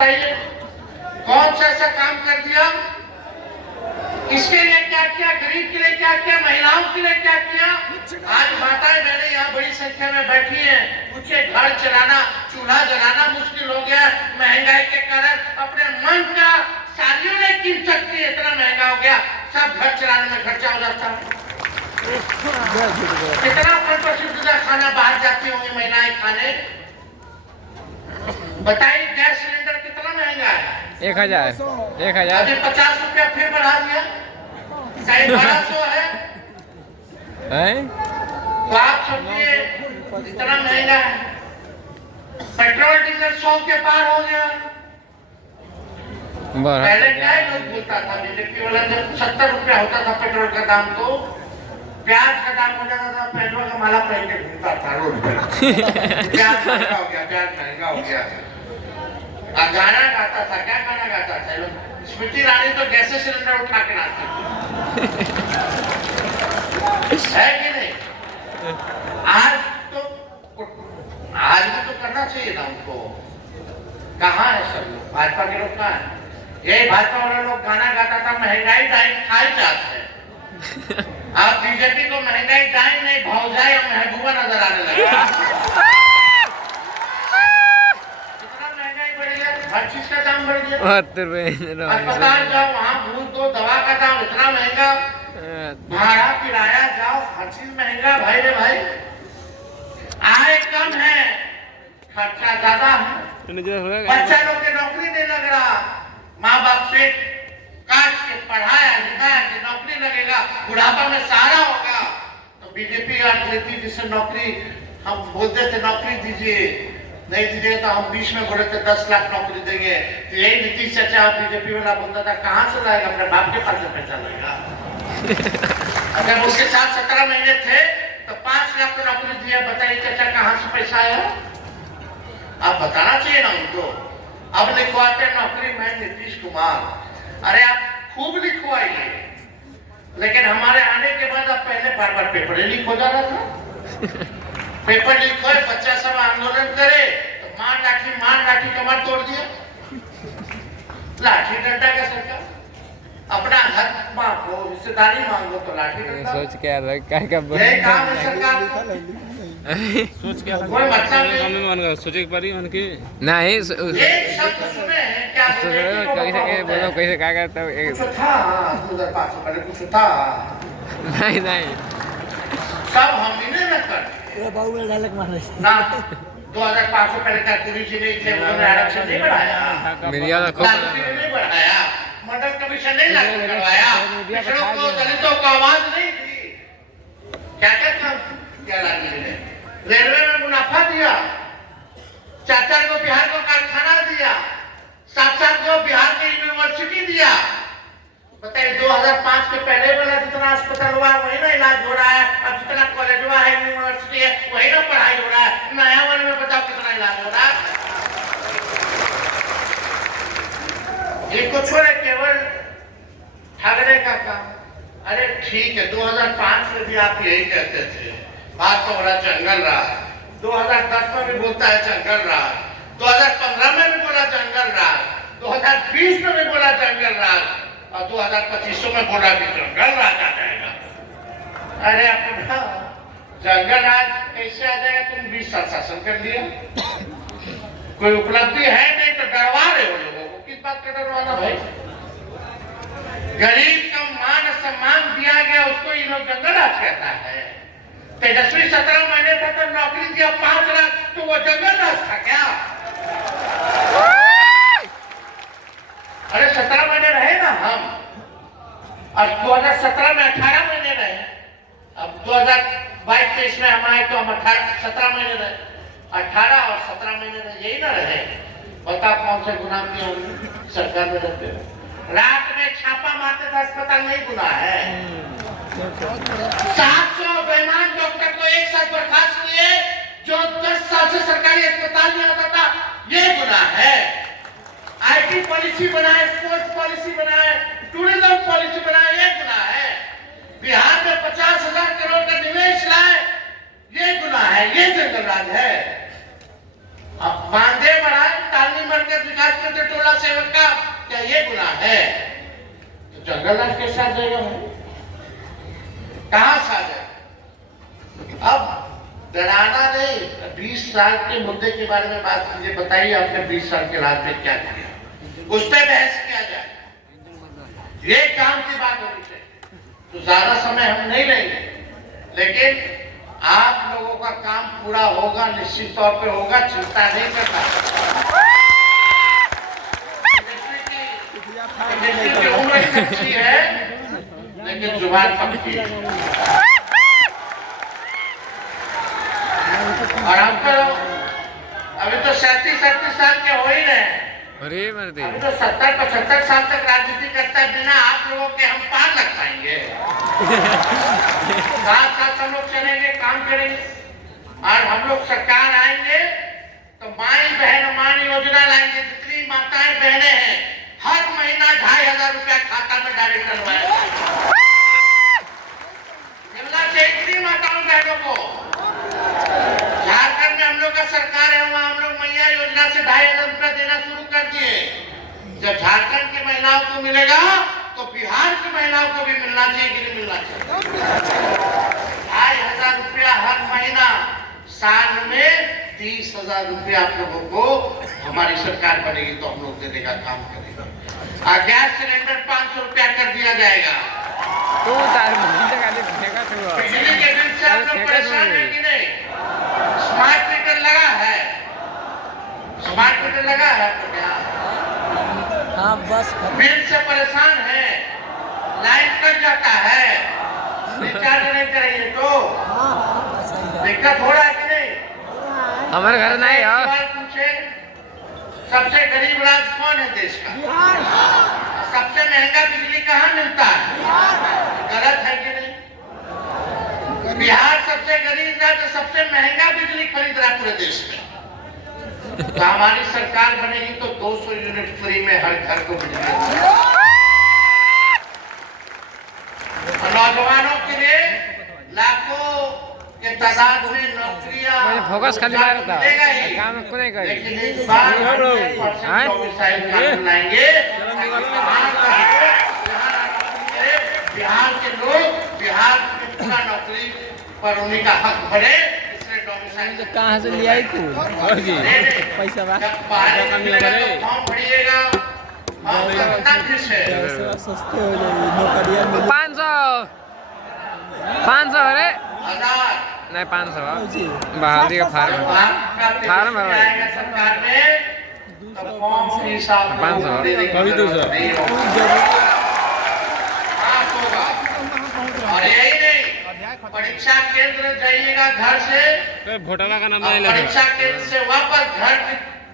कौन सा ऐसा काम कर दिया, इसके लिए क्या किया, गरीब के लिए क्या किया, महिलाओं के लिए क्या किया। आज माताएं बहनें यहाँ बड़ी संख्या में बैठी हैं, मुझे घर चलाना, चूल्हा जलाना मुश्किल हो गया महंगाई के कारण। अपने मन का साड़ियों नहीं किन सकती, इतना महंगा हो गया, सब घर चलाने में खर्चा हो जाता है। कितना पसंदीदा खाना बाहर जाती होंगी महिलाएं खाने, बताइए। गैस सिलेंडर कितना महंगा है, 1000 अभी 50 रुपया फिर बढ़ा दिया, 1200 है। तो आप सोचिए इतना महंगा है। पेट्रोल डीजल 100 के पार हो गया। पहले क्या लोग बोलता था, बीजेपी वाला जब 70 रुपया होता था पेट्रोल का दाम, तो प्याज का दाम हो जाता था, पेट्रोल का माला पहन के घूमता था रोड पर। प्याज महंगा हो गया, प्याज महंगा हो गया। गाना गाता था, क्या गाना गाता था स्मृति ईरानी, तो गैस सिलेंडर उठा के नाचती है कि नहीं। आज भी तो करना चाहिए ना उनको। कहाँ है सब लोग, भाजपा के लोग कहाँ है। यही भाजपा वाले लोग गाना गाता था, महंगाई डाइन खाई जाते हैं। अब बीजेपी को महंगाई डाइन नहीं, भौजाई और महबूबा नजर आने लगा। हर चीज का दाम बढ़ गया। 72 रुपए अस्पताल जाओ, वहाँ भूल दो, दवा का दाम इतना महंगा, भाड़ा किराया जाओ, हर चीज महंगा। भाई रे भाई, आय कम है, खर्चा ज्यादा है। बच्चा लोग के नौकरी नहीं लग रहा, माँ बाप पेट काट के पढ़ाया लिखाया कि नौकरी लगेगा, बुढ़ापा में सहारा होगा। तो बीजेपी आज लेती, जिससे नौकरी हम बोलते थे नौकरी दीजिए, नहीं दीजिएगा तो हम बीच में बोले थे 10 लाख नौकरी देंगे। तो यही नीतीश चाचा बीजेपी वाला बोलता था, कहाँ से लाएगा, अपने बाप के पास से पैसा लाएगा। अगर उसके साथ 17 महीने थे तो 5 लाख को नौकरी दिया, बताइए चाचा कहाँ से पैसा आया। आप बताना चाहिए ना उनको। अब लिखवाते नौकरी में नीतीश कुमार, अरे आप खूब लिखवाइए, लेकिन हमारे आने के बाद अब पहले बार बार पेपर लीक हो जा रहा था। पेपर लीक हो, बच्चा सब आंदोलन करे तो मार लाठी कमर तोड़ दिया। लाठी डंडा का सरकार, अपना हक मांगो, हिस्सेदारी मांगो तो लाठी डंडा। सोच क्या यही काम है सरकार का। सोच क्या कोई मतलब नहीं। मन का सोचे एक बारी मन के नहीं एक शब्द सुने हैं क्या, कैसे क्या करता हूँ। कुछ था 2500 पहले, कुछ था नहीं सब हम ही ने कर ना। 2500 पहले का पुलिस जी नहीं थे, उन्होंने आरक्षण नहीं बढ़ाया, मीडिया का खूब नहीं बढ़ाया, मर्डर कमीशन नहीं लागू करवाया, पिछड़ों को दलितों को आवाज नहीं दी। क्या क्या काम किया राजनीति ने। रेलवे में मुनाफा दिया, 4 को बिहार को कारखाना दिया, 7 को बिहार की यूनिवर्सिटी दिया। बताइए 2005 के पहले वाला जितना अस्पताल हुआ वही ना इलाज हो रहा है, अब जितना कॉलेज हुआ है, यूनिवर्सिटी है, वही ना पढ़ाई हो रहा है। नया वाले में बताओ कितना इलाज हो रहा है। इनको छोड़े केवल ठगने का काम। अरे ठीक है, 2005 में भी आप यही कहते थे, बात तो बड़ा जंगल रहा। 2010 में भी बोलता है जंगल रहा, 2015 में भी बोला जंगल रहा, 2020 में भी बोला जंगल रहा, और 2025 में बोला कि जंगल राज आ जाएगा। अरे अपना जंगल राज कैसे आ जाएगा, तुम 20 साल शासन कर लिया, कोई उपलब्धि है नहीं तो डरवा रहे हो लोगों को। किस बात का डरवाना भाई। गरीब का मान सम्मान दिया गया, उसको ये लोग जंगल राज कहता है। तेजस्वी 17 महीने तक तो नौकरी दिया 5 लाख, तो वो जंगल राज था क्या। अरे 17 महीने रहे ना हम, और 2017 में 18 महीने रहे, अब 2022-23 में हम आए तो हम 17 महीने रहे, 18 और 17 महीने रहे, यही ना रहे। बता कौन से गुनाह किए होंगे सरकार में रहते हुए। रात में छापा मारते थे, अस्पताल नहीं गुनाह है। 700 बेईमान डॉक्टर को एक साथ बर्खास्त किए, जो 10 साल से सरकारी अस्पताल में आता था, ये गुनाह है। आईटी पॉलिसी बनाए, स्पोर्ट्स पॉलिसी बनाए, टूरिज्म पॉलिसी बनाए, ये गुनाह है। बिहार में 50,000 करोड़ का निवेश लाए, ये गुनाह है, ये जंगल राज है। अब मानदेय बढ़ाए, तालनी मरकर विकास करते टोला सेवक का, क्या ये गुनाह है? तो जंगल राज के साथ जाएगा भाई, कहां से आ जाए? अब डराना नहीं, 20 साल के मुद्दे के बारे में बात कीजिए, बताइए आपने 20 साल के राज में क्या किया, उस पर बहस किया जाए, ये काम की बात होनी चाहिए। तो ज्यादा समय हम नहीं लेंगे, लेकिन आप लोगों का काम पूरा होगा, निश्चित तौर पे होगा, चिंता नहीं करना। इंडस्ट्री की उम्र अच्छी है, लेकिन जुबान पक्की है। और हम तो अभी तो 37-38 साल के हो ही रहे हैं, अरे मर्दी अभी तो 70-75 साल तक राजनीति करता है, बिना आप लोगों के हम पार लग पाएंगे। साथ साथ हम लोग चलेंगे, काम करेंगे, और हम लोग सरकार आएंगे तो माई बहन मान योजना लाएंगे। जितनी माताएं बहनें हैं, हर महीना 2500 रुपया खाता में डायरेक्ट डलवाएंगे। मिलना चाहिए इतनी माताओं बहनों को। झारखंड में हम लोग का सरकार है, वहां हम लोग मैया योजना से 2500 रुपया देना शुरू कर दिए। जब झारखंड की महिलाओं को मिलेगा तो बिहार की महिलाओं को भी मिलना चाहिए कि नहीं मिलना चाहिए? 2500 रुपया हर महीना, साल में 30,000 रुपया आप लोगों को हमारी सरकार बनेगी तो हम लोग देने का काम करेगा। और गैस सिलेंडर 500 रुपया कर दिया जाएगा। तू तार मुंडे गाली फेंका तू बिजली के बिल से आप लोग परेशान है कि नहीं? स्मार्ट मीटर लगा है, स्मार्ट मीटर लगा है आपको क्या? हाँ बस बिल से परेशान है, लाइन कट जाता है, रिचार्ज नहीं करेंगे तो दिक्कत हो रहा है कि नहीं? हमारे घर नहीं है। सवाल पूछे, सबसे गरीब राज्य कौन है देश का? सबसे महंगा बिजली कहाँ मिलता है? गलत है कि नहीं? बिहार सबसे गरीब राज्य, सबसे महंगा बिजली खरीद रहा है पूरे देश में। तो हमारी सरकार बनेगी तो 200 यूनिट फ्री में हर घर को बिजली। नौजवानों के लिए लाखों के तादाद में नौकरियां, मुझे फोकस खाली मार था, मिलेगा ही। काम को नहीं करी। लेकिन इस बार 100% डोमिसाइल कानून लाएंगे। बिहार के लोग बिहार में पूरा नौकरी पर उन्हीं का हक भरे, इसलिए डोमिसाइल कहाँ से लिया तू और जी पैसा बा जब बाहर फॉर्म भरिएगा, फॉर्म का कितना फीस है? सस्ते हो जाएगी, नौकरियाँ मिली 500 अरे 1000। नहीं 500 जी। बहाली का फार्म फार्म में भरवाई। आएगा सरकार में, तो फॉर्म फीस आप लोगों 500 को देने की कभी जरूरत 200 नहीं होगी। माफ होगा। और यही नहीं, परीक्षा केंद्र जाइएगा घर से, घोटाला का नाम और नहीं लेना। परीक्षा केंद्र से वापस घर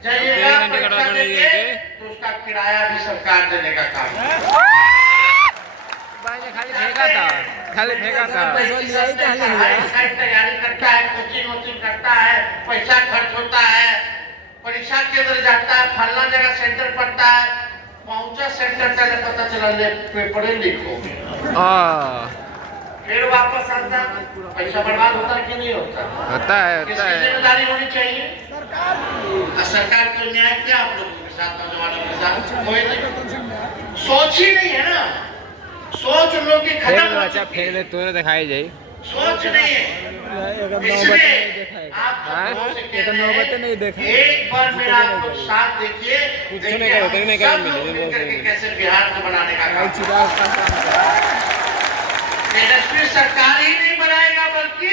जाइएगा, एक घंटे का परीक्षा डबल देके, लेंगे। तो उसका किराया भी सरकार देने का काम है। खाली फेंका था, खाली फेंका था। तैयारी करता है, कोचिंग वोचिंग करता है, पैसा खर्च होता है, परीक्षा केंद्र जाता है, फलना जगह सेंटर पड़ता है, पहुंचा सेंटर तक पता चला ले पेपर लीक हो गया, फिर वापस आता, पैसा बर्बाद होता है कि नहीं होता? होता है किसकी जिम्मेदारी होनी चाहिए? सरकार को न्याय किया आप लोगों के साथ, नौजवानों के साथ कोई नहीं, सोच ही नहीं है ना, सोच उन लोग की खत्म हो बच्चा चुकी फेंक है। ले तूने दिखाई जाई। सोच नहीं है, इसलिए आप लोगों से कह रहे हैं, एक बार मेरा आप लोग साथ देखिए, नहीं करो, देखिए नहीं हम करो, सब लोग नहीं मिलकर के करो। कैसे बिहार को बनाने का काम। तेजस्वी सरकार ही नहीं बनाएगा, बल्कि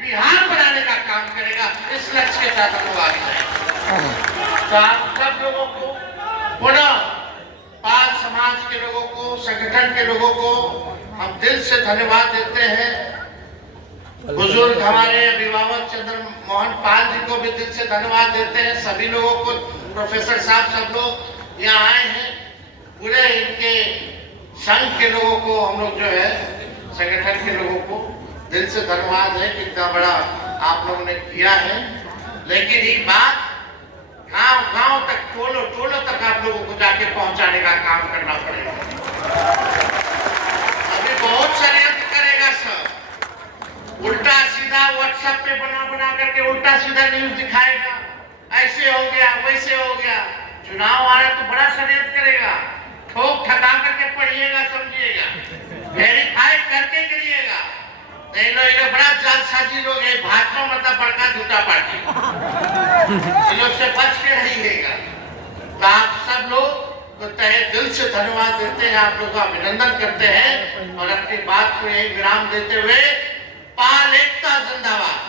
बिहार बनाने का काम करेगा। इस लक्ष्य के साथ हम लोग आगे जाएंगे। तो आप सब लोगों को पुनः पाल समाज के लोगों को, संगठन के लोगों को हम दिल से धन्यवाद देते हैं। बुजुर्ग हमारे अभिभावक चंद्र मोहन पाल जी को भी दिल से धन्यवाद देते हैं। सभी लोगों को, प्रोफेसर साहब सब लोग यहाँ आए हैं, पूरे इनके संघ के लोगों को, हम लोग जो है संगठन के लोगों को दिल से धन्यवाद है कि इतना बड़ा आप लोगों ने किया है। लेकिन ये बात गांव-गांव तक, टोलों तक आप लोगों को जाके पहुंचाने का काम करना पड़ेगा। अभी बहुत षड्यंत्र करेगा सब, उल्टा सीधा व्हाट्सएप पे बना करके उल्टा सीधा न्यूज दिखाएगा, ऐसे हो गया वैसे हो गया। चुनाव वाला तो बड़ा षड्यंत्र करेगा, ठोक ठका करके पढ़िएगा, समझिएगा, वेरीफाई करके करिएगा। नहीं लोग बड़ा जालसाजी लोग है, भाजपा मतलब बड़का झूठा पार्टी, इन लोग से बच के रहिएगा। तो आप सब लोग तो तहे दिल से धन्यवाद देते हैं, आप लोग का अभिनंदन करते हैं और अपनी बात को एक विराम देते हुए पाल एकता जिंदाबाद।